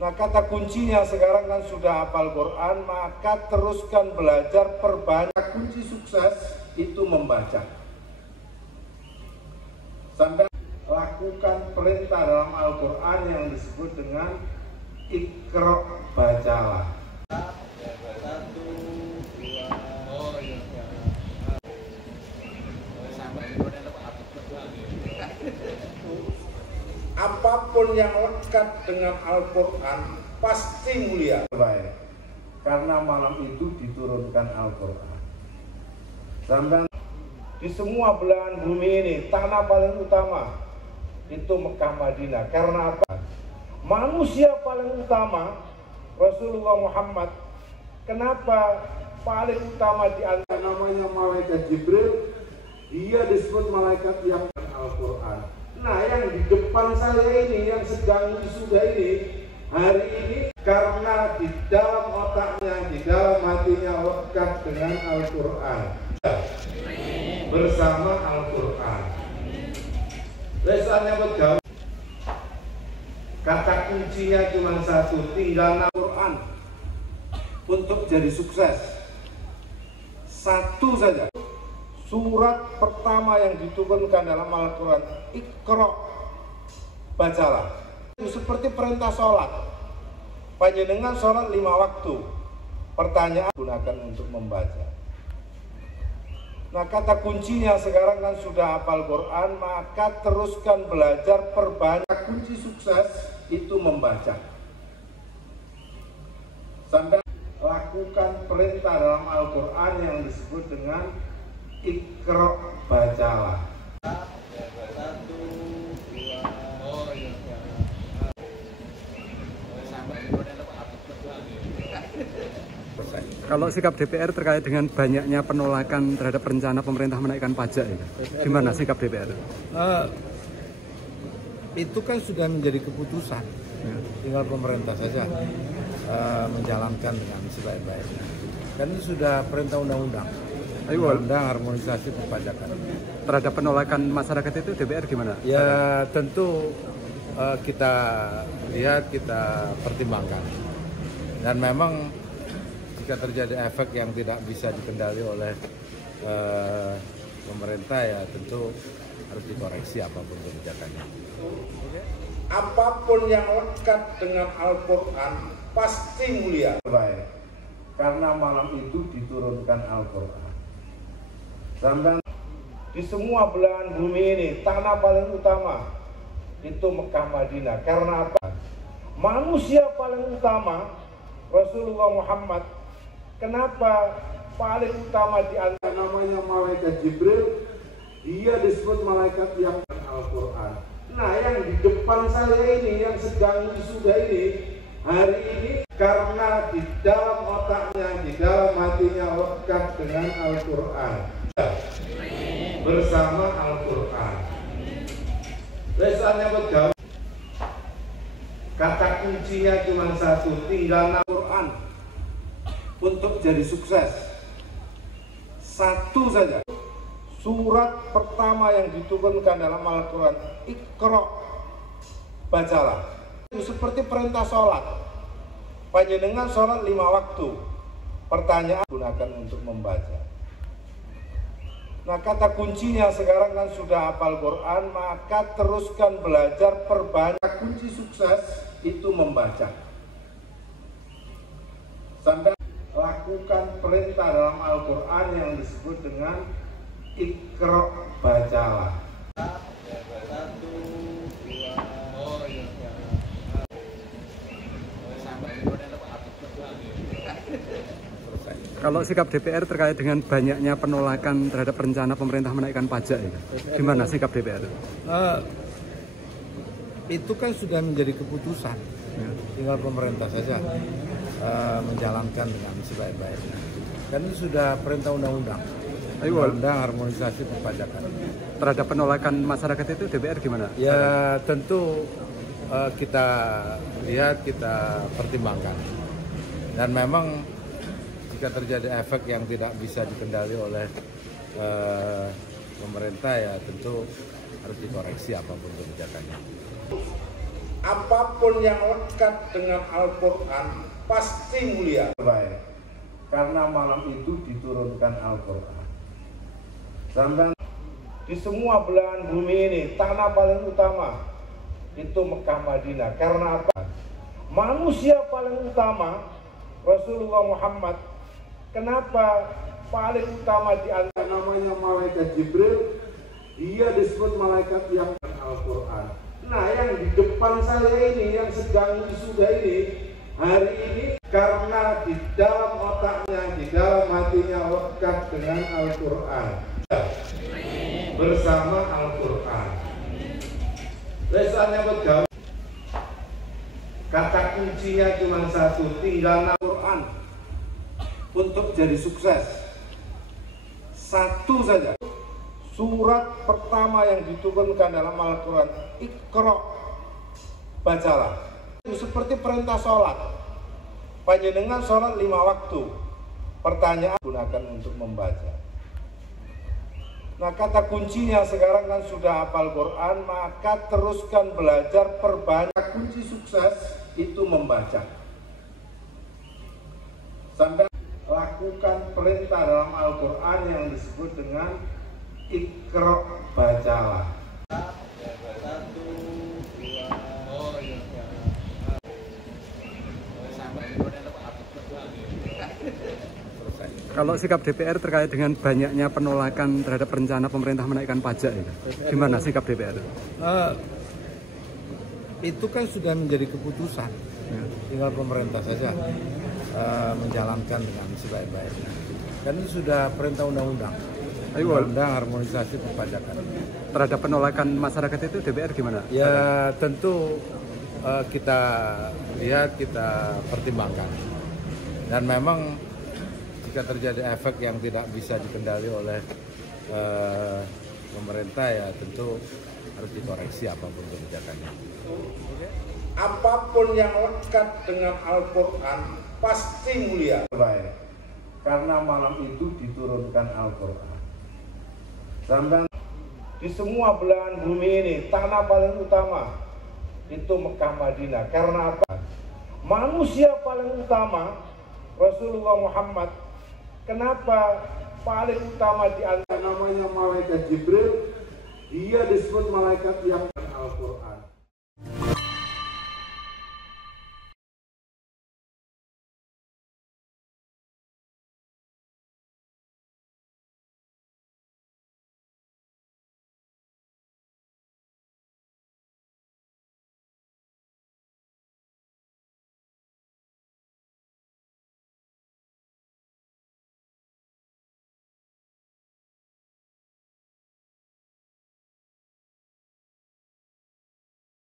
Nah, kata kuncinya sekarang kan sudah hafal Quran, maka teruskan belajar, perbanyak. Kunci sukses itu membaca. Sampai lakukan perintah dalam Al-Quran yang disebut dengan Iqra, bacalah. Apapun yang lekat dengan Al-Quran pasti mulia. Baik. Karena malam itu diturunkan Al-Quran. Sampai di semua belahan bumi ini, tanah paling utama itu Mekah Madinah. Karena apa? Manusia paling utama Rasulullah Muhammad. Kenapa paling utama di antara? Namanya malaikat Jibril. Dia disebut malaikat yang Al-Quran. Nah, yang di depan saya ini, yang sedang wisuda ini, hari ini karena di dalam otaknya, di dalam hatinya lekat dengan Al-Quran, bersama Al-Quran. Lesannya bergaul. Kata kuncinya cuma satu, tinggal Al-Quran untuk jadi sukses. Satu saja. Surat pertama yang diturunkan dalam Al-Quran, Iqra, bacalah. Itu seperti perintah sholat. Panjenengan sholat 5 waktu. Pertanyaan gunakan untuk membaca. Nah, kata kuncinya sekarang kan sudah hafal Quran, maka teruskan belajar, perbanyak. Kunci sukses itu membaca. Sampai lakukan perintah dalam Al-Quran yang disebut dengan Iqra, bacalah. Kalau sikap DPR terkait dengan banyaknya penolakan terhadap rencana pemerintah menaikkan pajak, ya, gimana sikap DPR? Itu kan sudah menjadi keputusan, ya. Tinggal pemerintah saja menjalankan dengan sebaik-baiknya. Dan itu sudah perintah undang-undang. Undang harmonisasi perpajakan. Terhadap penolakan masyarakat itu DPR gimana? Ya tentu kita lihat, kita pertimbangkan. Dan memang jika terjadi efek yang tidak bisa dikendali oleh pemerintah, ya tentu harus dikoreksi apapun kebijakannya. Apapun yang lekat dengan Al-Quran pasti mulia. Baik. Karena malam itu diturunkan Al-Quran. Sampai di semua belahan bumi ini, tanah paling utama itu Mekah Madinah. Karena apa? Manusia paling utama Rasulullah Muhammad. Kenapa paling utama di antara? Namanya malaikat Jibril. Dia disebut malaikat yang Al-Quran. Nah, yang di depan saya ini, yang sedang wisuda ini, hari ini karena di dalam otaknya, di dalam hatinya lekat dengan Al-Quran, bersama Al-Quran. Lesannya bergaul. Kata kuncinya cuma satu, tinggal Al-Quran untuk jadi sukses. Satu saja. Surat pertama yang diturunkan dalam Al-Quran, Iqra, bacalah. Itu seperti perintah sholat. Panjenengan sholat 5 waktu. Pertanyaan gunakan untuk membaca. Nah, kata kuncinya sekarang kan sudah hafal Quran, maka teruskan belajar, perbanyak. Kunci sukses itu membaca. Sampai lakukan perintah dalam Al-Quran yang disebut dengan Iqra, bacalah. Kalau sikap DPR terkait dengan banyaknya penolakan terhadap rencana pemerintah menaikkan pajak, ya, gimana sikap DPR? Itu kan sudah menjadi keputusan, ya. Tinggal pemerintah saja menjalankan dengan sebaik-baiknya. Dan itu sudah perintah undang-undang. Undang harmonisasi perpajakan. Terhadap penolakan masyarakat itu DPR gimana? Ya tentu kita lihat, kita pertimbangkan. Dan memang jika terjadi efek yang tidak bisa dikendali oleh pemerintah, ya tentu harus dikoreksi apapun kebijakannya. apapun yang lekat dengan Al-Quran pasti mulia. Karena malam itu diturunkan Al-Quran. Sampai di semua belahan bumi ini, tanah paling utama itu Mekah Madinah. Karena apa? Manusia paling utama Rasulullah Muhammad. Kenapa paling utama di antara? Namanya malaikat Jibril. Dia disebut malaikat yang Al-Quran. Nah, yang di depan saya ini, yang sedang wisuda ini, hari ini karena di dalam otaknya, di dalam hatinya lekat dengan Al-Quran, bersama Al-Quran. Lesannya bergaul. Kata kuncinya cuma satu, tinggal Al-Quran untuk jadi sukses. Satu saja. Surat pertama yang diturunkan dalam Al-Quran, Iqra, bacalah. Itu seperti perintah sholat. Panjenengan sholat 5 waktu. Pertanyaan gunakan untuk membaca. Nah, kata kuncinya sekarang kan sudah hafal Quran, maka teruskan belajar, perbanyak. Kunci sukses itu membaca. Sampai lakukan perintah dalam Al-Quran yang disebut dengan Iqra, bacalah. Kalau sikap DPR terkait dengan banyaknya penolakan terhadap rencana pemerintah menaikkan pajak, ya, gimana sikap DPR? Itu kan sudah menjadi keputusan, ya. Tinggal pemerintah saja menjalankan dengan sebaik-baiknya. Dan itu sudah perintah undang-undang. Undang harmonisasi perpajakan. Terhadap penolakan masyarakat itu DPR gimana? Ya tentu kita lihat, kita pertimbangkan. Dan memang jika terjadi efek yang tidak bisa dikendali oleh pemerintah, ya tentu harus dikoreksi apapun kebijakannya. Apapun yang lekat dengan Al-Quran pasti mulia. Karena malam itu diturunkan Al-Quran. Sampai di semua belahan bumi ini, tanah paling utama itu Mekah Madinah. Karena apa? Manusia paling utama Rasulullah Muhammad. Kenapa paling utama di antara? Namanya malaikat Jibril. Dia disebut malaikat yang Al-Quran.